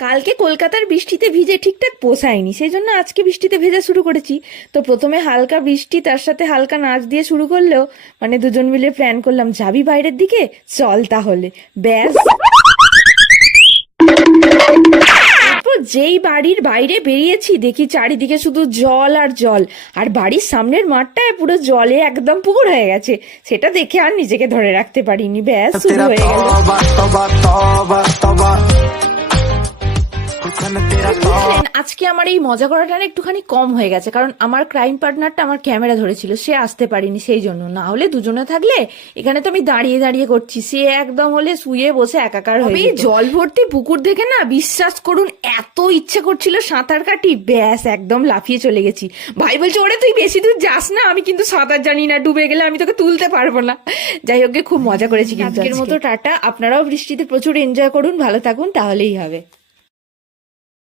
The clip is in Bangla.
কালকে কলকাতার বৃষ্টিতে ভিজে ঠিকঠাক পোষায়নি, সেই জন্য আজকে বৃষ্টিতে ভেজা শুরু করেছি। তো প্রথমে হালকা বৃষ্টি, তার সাথে হালকা নাচ দিয়ে শুরু করলেও মানে দুজন মিলে প্ল্যান করলাম যাবি বাইরের দিকে, চল তাহলে। ব্যাস, তারপর যেই বাড়ির বাইরে বেরিয়েছি দেখি চারিদিকে শুধু জল আর জল, আর বাড়ির সামনের মাঠটায় পুরো জলে একদম পুকুর হয়ে গেছে। সেটা দেখে আর নিজেকে ধরে রাখতে পারিনি, ব্যাস শুরু হয়ে গেল। বুঝলেন, আজকে আমার এই মজা করাটা না একটুখানি কম হয়ে গেছে, কারণ আমার ক্রাইম পার্টনারটা আমার ক্যামেরা ধরেছিল, সে আসতে পারিনি, সেই জন্য। না হলে দুজনে থাকলে এখানে তো আমি দাঁড়িয়ে দাঁড়িয়ে করছি, সে একদম হলে শুয়ে বসে একাকার হয়ে যেত। জল ভর্তি পুকুর দেখে না বিশ্বাস করুন এত ইচ্ছে করছিল সাঁতার কাটি, ব্যাস একদম লাফিয়ে চলে গেছি। ভাই বলছে ওরে তুই বেশি দূর যাস না, আমি কিন্তু সাঁতার জানি না, ডুবে গেলে আমি তোকে তুলতে পারবো না। যাই হোক, খুব মজা করেছি। আজকের মতো টাটা, আপনারাও বৃষ্টিতে প্রচুর এনজয় করুন, ভালো থাকুন, তাহলেই হবে।